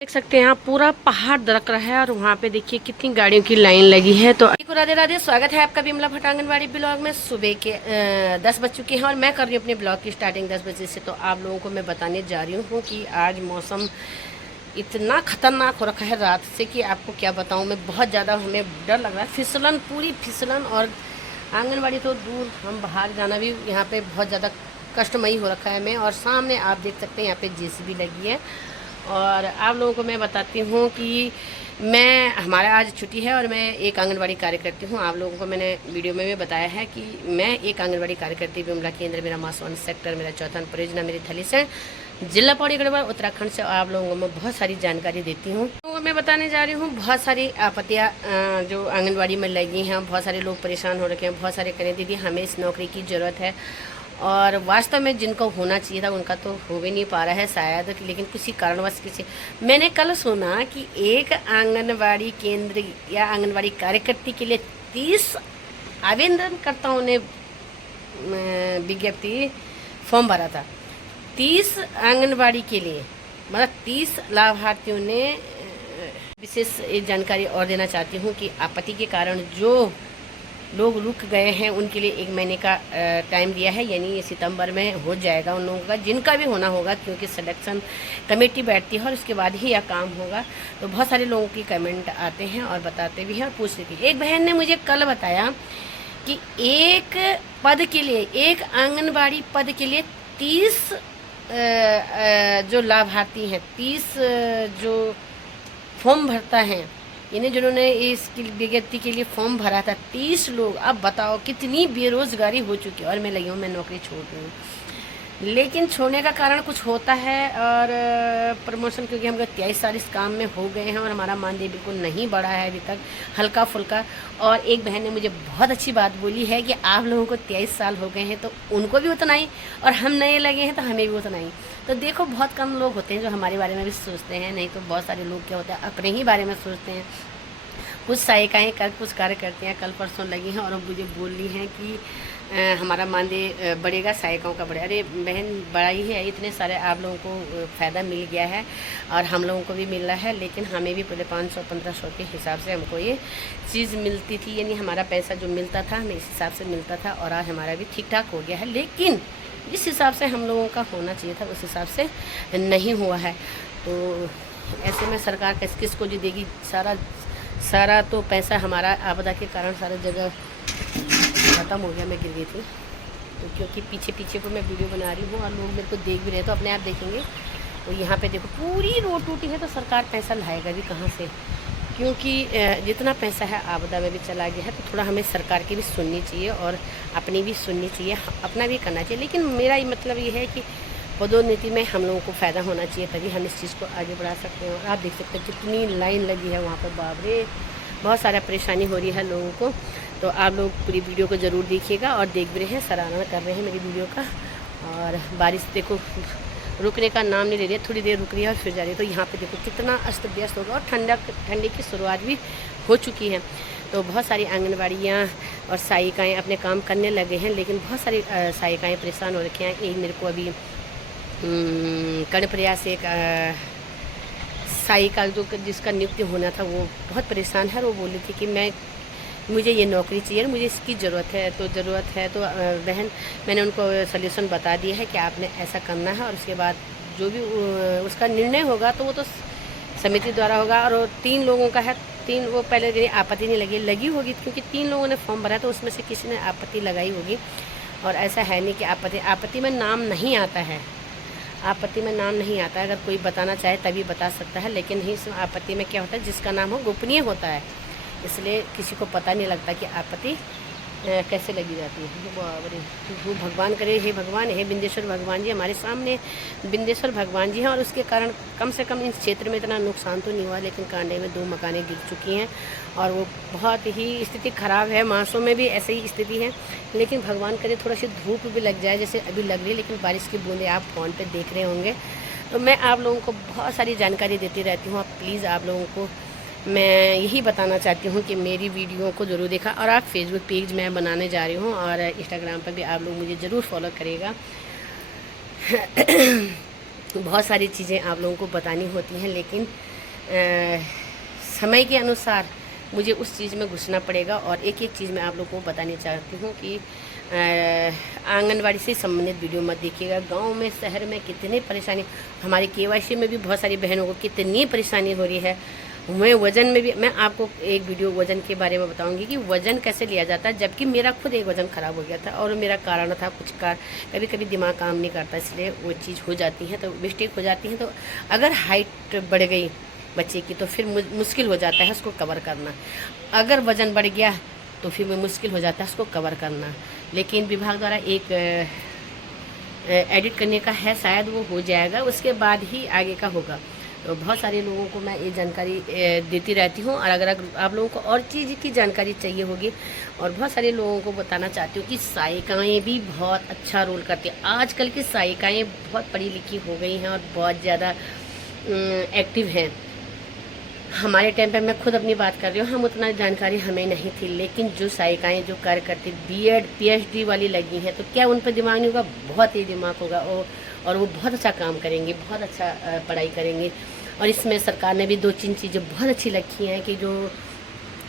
देख सकते हैं यहाँ पूरा पहाड़ दरक रहा है और वहाँ पे देखिए कितनी गाड़ियों की लाइन लगी है। तो राधे राधे, स्वागत है आपका विमला भट्ट आंगनबाड़ी ब्लॉग में। सुबह के 10 बज चुके हैं और मैं कर रही हूँ अपने ब्लॉग की स्टार्टिंग 10 बजे से। तो आप लोगों को मैं बताने जा रही हूँ कि आज मौसम इतना खतरनाक हो रखा है रात से कि आपको क्या बताऊँ मैं। बहुत ज़्यादा हमें डर लग रहा है, फिसलन, पूरी फिसलन। और आंगनबाड़ी तो दूर, हम बाहर जाना भी यहाँ पे बहुत ज़्यादा कष्टमयी हो रखा है मैं। और सामने आप देख सकते हैं यहाँ पे जेसीबी लगी है। और आप लोगों को मैं बताती हूँ कि हमारा आज छुट्टी है और मैं एक आंगनबाड़ी कार्यकर्ती हूँ। आप लोगों को मैंने वीडियो में भी बताया है कि मैं एक आंगनबाड़ी कार्यकर्ती विमला केंद्र, मेरा मासवान सेक्टर, मेरा चौथा परियोजना मेरी थलीसैंण, जिला पौड़ी गढ़वाल, उत्तराखंड से आप लोगों को मैं बहुत सारी जानकारी देती हूँ। तो मैं बताने जा रही हूँ बहुत सारी आपत्तियाँ जो आंगनबाड़ी में लगी हैं। बहुत सारे लोग परेशान हो रखे हैं, बहुत सारे करें दीदी हमें इस नौकरी की ज़रूरत है। और वास्तव में जिनको होना चाहिए था उनका तो हो भी नहीं पा रहा है शायद, लेकिन किसी कारणवश मैंने कल सुना कि एक आंगनबाड़ी केंद्र या आंगनबाड़ी कार्यकर्ती के लिए 30 आवेदनकर्ताओं ने विज्ञप्ति फॉर्म भरा था। 30 आंगनबाड़ी के लिए, मतलब 30 लाभार्थियों ने। विशेष जानकारी और देना चाहती हूँ कि आपत्ति के कारण जो लोग रुक गए हैं उनके लिए 1 महीने का टाइम दिया है, यानी सितंबर में हो जाएगा उन लोगों का, जिनका भी होना होगा, क्योंकि सिलेक्शन कमेटी बैठती है और उसके बाद ही यह काम होगा। तो बहुत सारे लोगों की कमेंट आते हैं और बताते भी हैं और पूछते भी। एक बहन ने मुझे कल बताया कि एक पद के लिए, एक आंगनबाड़ी पद के लिए 30 जो लाभार्थी हैं, 30 जो फॉर्म भरता है, यानी जिन्होंने इस विज्ञप्ति के लिए फॉर्म भरा था 30 लोग। अब बताओ कितनी बेरोजगारी हो चुकी है। और मैं लगी हूँ मैं नौकरी छोड़ रही हूँ, लेकिन छोड़ने का कारण कुछ होता है। और प्रमोशन, क्योंकि हम 23 साल इस काम में हो गए हैं और हमारा मानदेय बिल्कुल नहीं बढ़ा है अभी तक, हल्का फुल्का। और एक बहन ने मुझे बहुत अच्छी बात बोली है कि आप लोगों को 23 साल हो गए हैं तो उनको भी उतना ही, और हम नए लगे हैं तो हमें भी उतना ही। तो देखो बहुत कम लोग होते हैं जो हमारे बारे में भी सोचते हैं, नहीं तो बहुत सारे लोग क्या होते हैं अपने ही बारे में सोचते हैं। कुछ सहायिकाएँ कल, कुछ कार्यकर्तियाँ कल परसों लगी हैं और अब मुझे बोल रही हैं कि हमारा मानदेय बढ़ेगा, सहायिकाओं का बढ़े। अरे बहन, बड़ा ही है, इतने सारे आप लोगों को फ़ायदा मिल गया है और हम लोगों को भी मिल रहा है, लेकिन हमें भी पहले 500-1500 के हिसाब से हमको ये चीज़ मिलती थी, यानी हमारा पैसा जो मिलता था हमें इस हिसाब से मिलता था। और आज हमारा भी ठीक ठाक हो गया है, लेकिन जिस हिसाब से हम लोगों का होना चाहिए था उस हिसाब से नहीं हुआ है। तो ऐसे में सरकार किस किस को जो देगी? सारा तो पैसा हमारा आपदा के कारण सारा जगह ख़त्म हो गया। मैं गिर गई थी तो, क्योंकि पीछे को मैं वीडियो बना रही हूँ और लोग मेरे को देख भी रहे, तो अपने आप देखेंगे। तो यहाँ पे देखो पूरी रोड टूटी है, तो सरकार पैसा लाएगा भी कहाँ से? क्योंकि जितना पैसा है आपदा में भी चला गया है। तो थोड़ा हमें सरकार की भी सुननी चाहिए और अपनी भी सुननी चाहिए, अपना भी करना चाहिए। लेकिन मेरा ये मतलब ये है कि पदोन्नति में हम लोगों को फ़ायदा होना चाहिए, तभी हम इस चीज़ को आगे बढ़ा सकते हैं। और आप देख सकते हैं कितनी लाइन लगी है वहाँ पर, बाप रे, बहुत सारा परेशानी हो रही है लोगों को। तो आप लोग पूरी वीडियो को ज़रूर देखिएगा और देख भी रहे हैं, सराहना कर रहे हैं मेरी वीडियो का। और बारिश देखो रुकने का नाम नहीं ले रही है, थोड़ी देर रुक रही है और फिर जा रही है। तो यहाँ पे देखो कितना अस्त व्यस्त होगा और ठंडी की शुरुआत भी हो चुकी है। तो बहुत सारी आंगनबाड़ियाँ और सहायिकाएँ अपने काम करने लगे हैं, लेकिन बहुत सारी सहायिकाएँ परेशान हो रखी हैं। एक मेरे को अभी कर्णप्रयाग से एक सहायिका जो जिसका नियुक्ति होना था वो बहुत परेशान है। और वो बोल रही थी कि मुझे ये नौकरी चाहिए, मुझे इसकी ज़रूरत है। तो बहन, मैंने उनको सल्यूशन बता दिया है कि आपने ऐसा करना है और उसके बाद जो भी उसका निर्णय होगा तो वो तो समिति द्वारा होगा। और 3 लोगों का है, 3 वो पहले आपत्ति नहीं लगी होगी, क्योंकि 3 लोगों ने फॉर्म भरा तो उसमें से किसी ने आपत्ति लगाई होगी। और ऐसा है नहीं कि आपत्ति में नाम नहीं आता है, आपत्ति में नाम नहीं आता है। अगर कोई बताना चाहे तभी बता सकता है, लेकिन नहीं, इसमें आपत्ति में क्या होता है, जिसका नाम हो गोपनीय होता है, इसलिए किसी को पता नहीं लगता कि आपत्ति कैसे लगी जाती है। वो भगवान करे, हे भगवान, हे बिंदेश्वर भगवान जी, हमारे सामने बिंदेश्वर भगवान जी हैं। और उसके कारण कम से कम इस क्षेत्र में इतना नुकसान तो नहीं हुआ, लेकिन कांडे में 2 मकानें गिर चुकी हैं और वो बहुत ही स्थिति ख़राब है। मासों में भी ऐसे ही स्थिति है, लेकिन भगवान करे थोड़ा सी धूप भी लग जाए, जैसे अभी लग रही है, लेकिन बारिश की बूंदें आप फ़ोन पर देख रहे होंगे। तो मैं आप लोगों को बहुत सारी जानकारी देती रहती हूँ। प्लीज़ आप लोगों को मैं यही बताना चाहती हूँ कि मेरी वीडियो को ज़रूर देखा। और आप फेसबुक पेज मैं बनाने जा रही हूँ और इंस्टाग्राम पर भी आप लोग मुझे ज़रूर फॉलो करेगा। बहुत सारी चीज़ें आप लोगों को बतानी होती हैं, लेकिन समय के अनुसार मुझे उस चीज़ में घुसना पड़ेगा। और एक एक चीज़ मैं आप लोगों को बतानी चाहती हूँ कि आंगनवाड़ी से संबंधित वीडियो मत देखिएगा। गांव में शहर में कितनी परेशानी, हमारे केवाईसी में भी बहुत सारी बहनों को कितनी परेशानी हो रही है। मैं वज़न में भी, मैं आपको एक वीडियो वज़न के बारे में बताऊंगी कि वज़न कैसे लिया जाता है, जबकि मेरा खुद एक वज़न ख़राब हो गया था और मेरा कारण था कुछ कभी कभी दिमाग काम नहीं करता, इसलिए वो चीज़ हो जाती है, तो मिस्टेक हो जाती है। तो अगर हाइट बढ़ गई बच्चे की तो फिर मुश्किल हो जाता है उसको कवर करना। अगर वज़न बढ़ गया तो फिर मुश्किल हो जाता है उसको कवर करना। लेकिन विभाग द्वारा एक एडिट करने का है, शायद वो हो जाएगा, उसके बाद ही आगे का होगा। तो बहुत सारे लोगों को मैं ये जानकारी देती रहती हूँ। और अगर आप लोगों को और चीज़ की जानकारी चाहिए होगी, और बहुत सारे लोगों को बताना चाहती हूँ कि सहायिकाएँ भी बहुत अच्छा रोल करती हैं। आजकल की सहायिकाएँ बहुत पढ़ी लिखी हो गई हैं और बहुत ज़्यादा एक्टिव हैं। हमारे टाइम पे, मैं खुद अपनी बात कर रही हूँ, हम उतना जानकारी हमें नहीं थी, लेकिन जो सहायिकाएँ जो कार्य करती बीएड पीएचडी वाली लगी हैं, तो क्या उन पर दिमाग नहीं होगा? बहुत ही दिमाग होगा और वो बहुत अच्छा काम करेंगे, बहुत अच्छा पढ़ाई करेंगे। और इसमें सरकार ने भी 2-3 चीज़ें बहुत अच्छी रखी हैं कि जो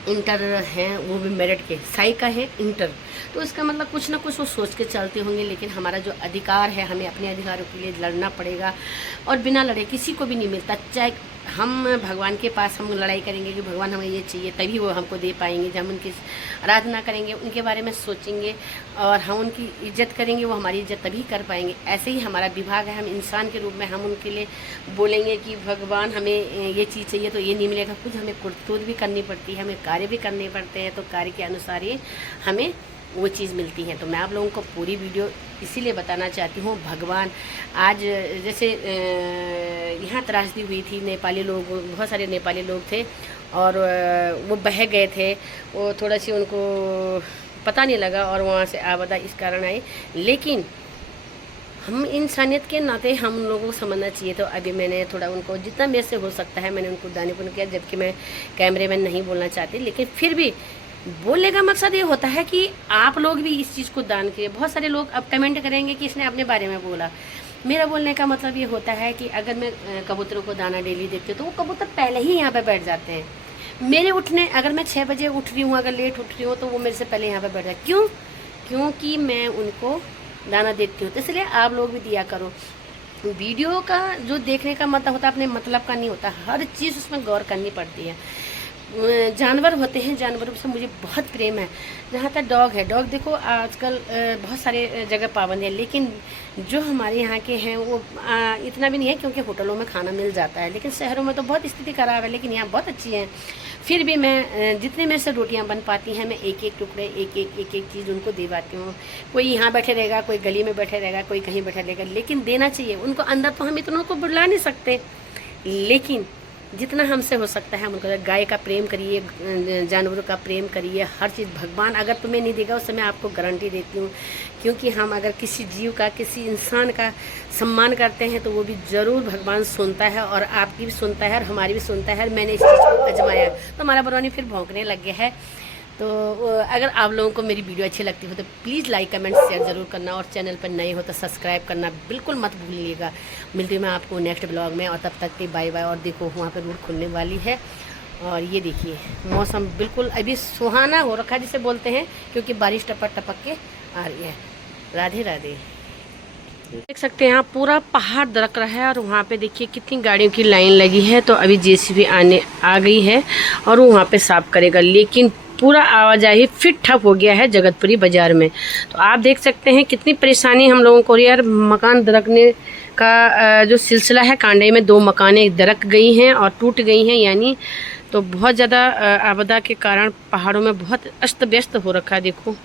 इंटर हैं वो भी मेरिट के, सहायिका है इंटर, तो इसका मतलब कुछ ना कुछ वो सोच के चलते होंगे। लेकिन हमारा जो अधिकार है, हमें अपने अधिकारों के लिए लड़ना पड़ेगा, और बिना लड़े किसी को भी नहीं मिलता। चाहे हम भगवान के पास हम लड़ाई करेंगे कि भगवान हमें ये चाहिए, तभी वो हमको दे पाएंगे। जब हम उनकी आराधना करेंगे, उनके बारे में सोचेंगे और हम उनकी इज्जत करेंगे, वो हमारी इज्जत तभी कर पाएंगे। ऐसे ही हमारा विभाग है, हम इंसान के रूप में हम उनके लिए बोलेंगे कि भगवान हमें ये चीज़ चाहिए तो ये नहीं मिलेगा। कुछ हमें करतूत भी करनी पड़ती है, हमें कार्य भी करने पड़ते हैं, तो कार्य के अनुसार ही हमें वो चीज़ मिलती है। तो मैं आप लोगों को पूरी वीडियो इसीलिए बताना चाहती हूँ। भगवान आज जैसे यहाँ त्रासदी हुई थी, नेपाली लोग, बहुत सारे नेपाली लोग थे और वो बह गए थे, वो थोड़ा सी उनको पता नहीं लगा और वहाँ से आपदा इस कारण आई। लेकिन हम इंसानियत के नाते हम उन लोगों को समझना चाहिए। तो अभी मैंने थोड़ा उनको जितना मेरे से हो सकता है मैंने उनको दानीपुन किया, जबकि मैं कैमरे में नहीं बोलना चाहती, लेकिन फिर भी बोलने का मकसद ये होता है कि आप लोग भी इस चीज़ को दान करिए। बहुत सारे लोग अब कमेंट करेंगे कि इसने अपने बारे में बोला। मेरा बोलने का मतलब ये होता है कि अगर मैं कबूतरों को दाना डेली देती हूँ तो वो कबूतर पहले ही यहाँ पे बैठ जाते हैं। मेरे उठने, अगर मैं 6 बजे उठ रही हूँ, अगर लेट उठ रही हूँ, तो वो मेरे से पहले यहाँ पे बैठ जाए। क्यों? क्योंकि मैं उनको दाना देती हूँ। तो इसलिए आप लोग भी दिया करो। वीडियो का जो देखने का मतलब होता है अपने मतलब का नहीं होता, हर चीज़ उसमें गौर करनी पड़ती है। जानवर होते हैं, जानवरों से मुझे बहुत प्रेम है। जहाँ तक डॉग है, डॉग देखो आजकल बहुत सारे जगह पाबंद है, लेकिन जो हमारे यहाँ के हैं वो इतना भी नहीं है, क्योंकि होटलों में खाना मिल जाता है। लेकिन शहरों में तो बहुत स्थिति खराब है, लेकिन यहाँ बहुत अच्छी है। फिर भी मैं जितने मेरे से रोटियाँ बन पाती हैं, मैं एक एक टुकड़े, एक एक चीज़ उनको दे पाती हूँ। कोई यहाँ बैठे रहेगा, कोई गली में बैठे रहेगा, कोई कहीं बैठे रहेगा, लेकिन देना चाहिए उनको। अंदर तो हम इतनों को बुला नहीं सकते, लेकिन जितना हमसे हो सकता है हम उनको। गाय का प्रेम करिए, जानवरों का प्रेम करिए, हर चीज़। भगवान अगर तुम्हें नहीं देगा उससे मैं आपको गारंटी देती हूँ, क्योंकि हम अगर किसी जीव का, किसी इंसान का सम्मान करते हैं तो वो भी ज़रूर भगवान सुनता है, और आपकी भी सुनता है और हमारी भी सुनता है। मैंने इस चीज़ को आजमाया तो हमारा बरौनी फिर भौंकने लग गया है। तो अगर आप लोगों को मेरी वीडियो अच्छी लगती हो तो प्लीज़ लाइक कमेंट शेयर ज़रूर करना, और चैनल पर नए हो तो सब्सक्राइब करना बिल्कुल मत भूलिएगा। मिलती हूँ मैं आपको नेक्स्ट ब्लॉग में, और तब तक के बाय बाय। और देखो वहाँ पे रोड खुलने वाली है, और ये देखिए मौसम बिल्कुल अभी सुहाना हो रखा है जिसे बोलते हैं, क्योंकि बारिश टपक टपक के आ रही है। राधे राधे। देख सकते हैं यहाँ पूरा पहाड़ दरक रहा है, और वहाँ पे देखिए कितनी गाड़ियों की लाइन लगी है। तो अभी जेसीबी आ गई है और वो वहाँ पे साफ करेगा, लेकिन पूरा आवाजाही फिर ठप हो गया है जगतपुरी बाज़ार में। तो आप देख सकते हैं कितनी परेशानी हम लोगों को। यार मकान दरकने का जो सिलसिला है, कांडे में 2 मकानें दरक गई हैं और टूट गई हैं, यानी तो बहुत ज़्यादा आपदा के कारण पहाड़ों में बहुत अस्त व्यस्त हो रखा है। देखो